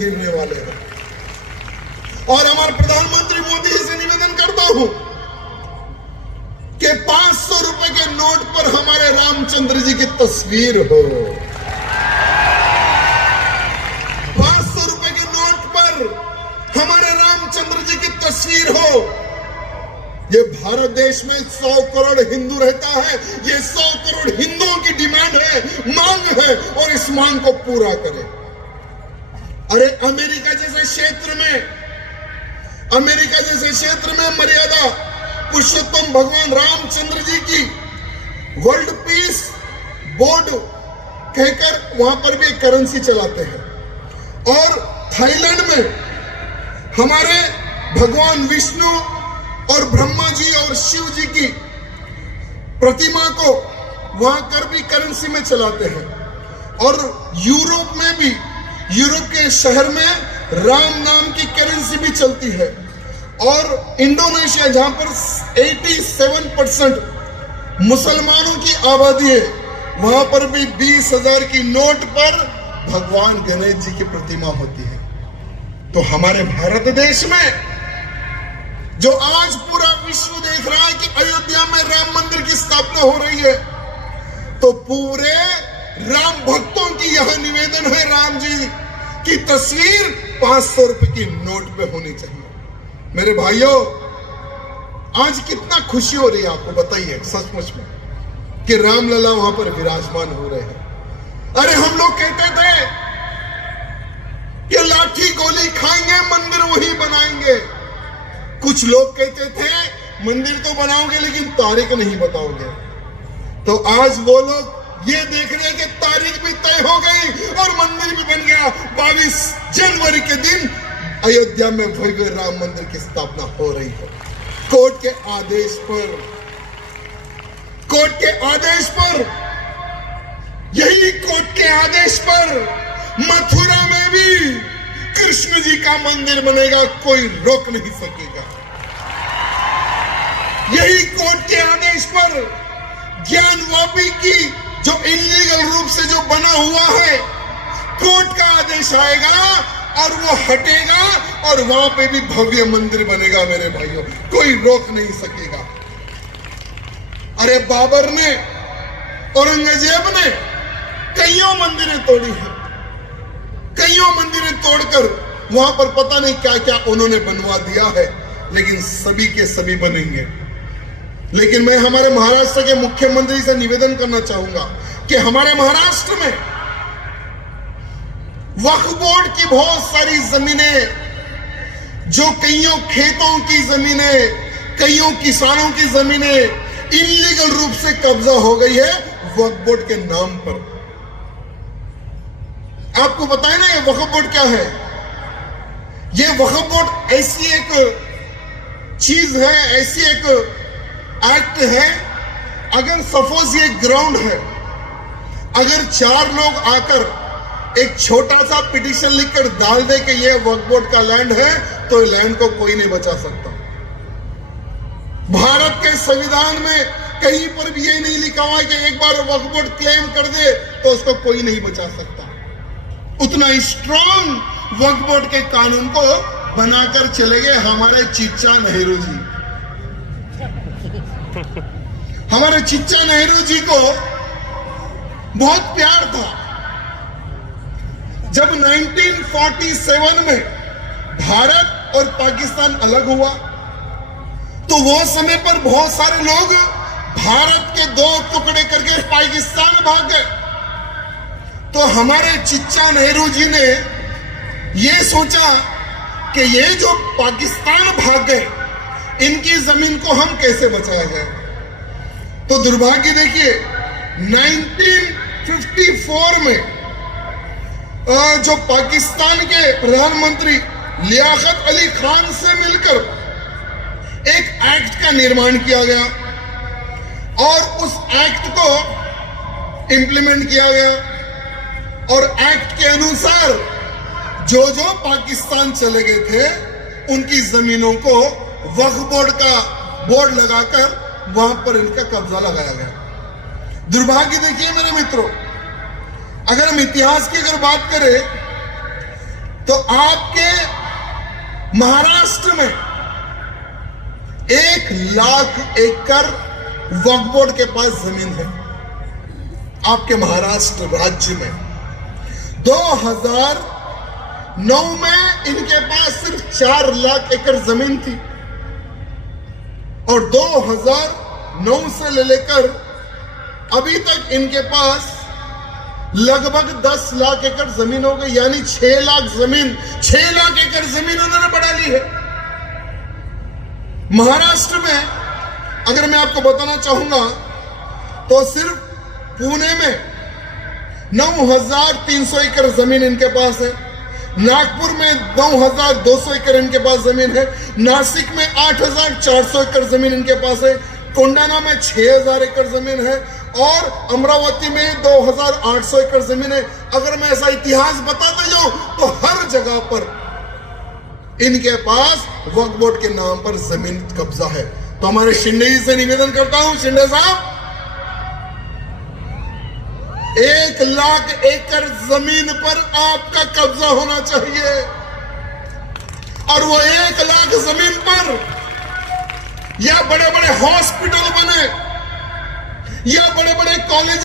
गिरने वाले हैं। और हमारे प्रधानमंत्री मोदी जी से निवेदन करता हूं कि 500 रुपए के नोट पर हमारे रामचंद्र जी की तस्वीर हो। 500 रुपए के नोट पर हमारे रामचंद्र जी की तस्वीर हो। ये भारत देश में 100 करोड़ हिंदू रहता है। ये 100 करोड़ हिंदुओं की डिमांड है, मांग है, और इस मांग को पूरा करें। अरे अमेरिका जैसे क्षेत्र में मर्यादा पुरुषोत्तम भगवान रामचंद्र जी की वर्ल्ड पीस बोर्ड कहकर वहां पर भी करेंसी चलाते हैं। और थाईलैंड में हमारे भगवान विष्णु और ब्रह्मा जी और शिव जी की प्रतिमा को वहां कर भी करेंसी में चलाते हैं। और यूरोप में भी, यूरोप के शहर में राम नाम की करेंसी भी चलती है। और इंडोनेशिया जहां पर 87% मुसलमानों की आबादी है, वहां पर भी 20,000 की नोट पर भगवान गणेश जी की प्रतिमा होती है। तो हमारे भारत देश में जो आज पूरा विश्व देख रहा है कि अयोध्या में राम मंदिर की स्थापना हो रही है, तो पूरे राम भक्तों की यह निवेदन है, राम जी की तस्वीर 500 रुपए की नोट पे होनी चाहिए। मेरे भाइयों, आज कितना खुशी हो रही है आपको बताइए सचमुच में कि रामलला वहां पर विराजमान हो रहे हैं। अरे हम लोग कहते थे कि लाठी गोली खाएंगे, मंदिर वही बनाएंगे। कुछ लोग कहते थे मंदिर तो बनाओगे लेकिन तारीख नहीं बताओगे। तो आज वो लोग ये देख रहे हैं कि तारीख भी तय हो गई और मंदिर भी बन गया। 22 जनवरी के दिन अयोध्या में भव्य राम मंदिर की स्थापना हो रही है। कोर्ट के आदेश पर यही कोर्ट के आदेश पर मथुरा में भी कृष्ण जी का मंदिर बनेगा, कोई रोक नहीं सकेगा। यही कोर्ट के आदेश पर ज्ञानवापी की जो इलीगल रूप से जो बना हुआ है, कोर्ट का आदेश आएगा और वो हटेगा और वहां पे भी भव्य मंदिर बनेगा। मेरे भाइयों, कोई रोक नहीं सकेगा। अरे बाबर ने, औरंगजेब ने कईयों मंदिरें तोड़ी है, कईयों मंदिरें तोड़कर वहां पर पता नहीं क्या क्या उन्होंने बनवा दिया है, लेकिन सभी के सभी बनेंगे। लेकिन मैं हमारे महाराष्ट्र के मुख्यमंत्री से निवेदन करना चाहूंगा कि हमारे महाराष्ट्र में वक्फ बोर्ड की बहुत सारी जमीनें, जो कईयों खेतों की जमीनें, कईयों किसानों की जमीनें इलीगल रूप से कब्जा हो गई है वक्फ बोर्ड के नाम पर। आपको बताए ना ये वक्फ बोर्ड क्या है? ये वक्फ बोर्ड ऐसी एक चीज है, ऐसी एक एक्ट है, अगर सपोज ये ग्राउंड है, अगर 4 लोग आकर एक छोटा सा पिटीशन लिखकर डाल दे कि ये वक्फ बोर्ड का लैंड है, तो लैंड को कोई नहीं बचा सकता। भारत के संविधान में कहीं पर भी ये नहीं लिखा हुआ है कि एक बार वक्फ बोर्ड क्लेम कर दे तो उसको कोई नहीं बचा सकता। उतना स्ट्रॉन्ग वक्फ बोर्ड के कानून को बनाकर चले गए हमारे चिच्चा नेहरू जी। हमारे चिच्चा नेहरू जी को बहुत प्यार था। जब 1947 में भारत और पाकिस्तान अलग हुआ, तो वो समय पर बहुत सारे लोग भारत के 2 टुकड़े करके पाकिस्तान भाग गए। तो हमारे चिच्चा नेहरू जी ने ये सोचा कि ये जो पाकिस्तान भाग गए, इनकी जमीन को हम कैसे बचाया जाए। तो दुर्भाग्य देखिए, 1954 में जो पाकिस्तान के प्रधानमंत्री लियाकत अली खान से मिलकर एक एक्ट का निर्माण किया गया और उस एक्ट को इंप्लीमेंट किया गया। और एक्ट के अनुसार जो जो पाकिस्तान चले गए थे, उनकी जमीनों को वक्फ बोर्ड का बोर्ड लगाकर वहां पर इनका कब्जा लगाया गया। दुर्भाग्य देखिए मेरे मित्रों, अगर हम इतिहास की अगर बात करें तो आपके महाराष्ट्र में 1 लाख एकड़ वक्फ बोर्ड के पास जमीन है। आपके महाराष्ट्र राज्य में 2009 में इनके पास सिर्फ 4 लाख एकड़ जमीन थी और 2009 से लेकर अभी तक इनके पास लगभग 10 लाख एकड़ जमीन हो गई, यानी 6 लाख एकड़ जमीन उन्होंने बढ़ा ली है। महाराष्ट्र में अगर मैं आपको बताना चाहूंगा तो सिर्फ पुणे में 9,300 एकड़ जमीन इनके पास है, नागपुर में 9,200 एकड़ इनके पास जमीन है, नासिक में 8,400 एकड़ जमीन इनके पास है, कोंडाना में 6,000 एकड़ जमीन है और अमरावती में 2,800 एकड़ जमीन है। अगर मैं ऐसा इतिहास बताते जाऊं तो हर जगह पर इनके पास वक्फ बोर्ड के नाम पर जमीन कब्जा है। तो हमारे शिंदे जी से निवेदन करता हूं, शिंदे साहब 1 लाख एकड़ जमीन पर आपका कब्जा होना चाहिए और वो 1 लाख जमीन पर या बड़े बड़े हॉस्पिटल बने या बड़े बड़े कॉलेज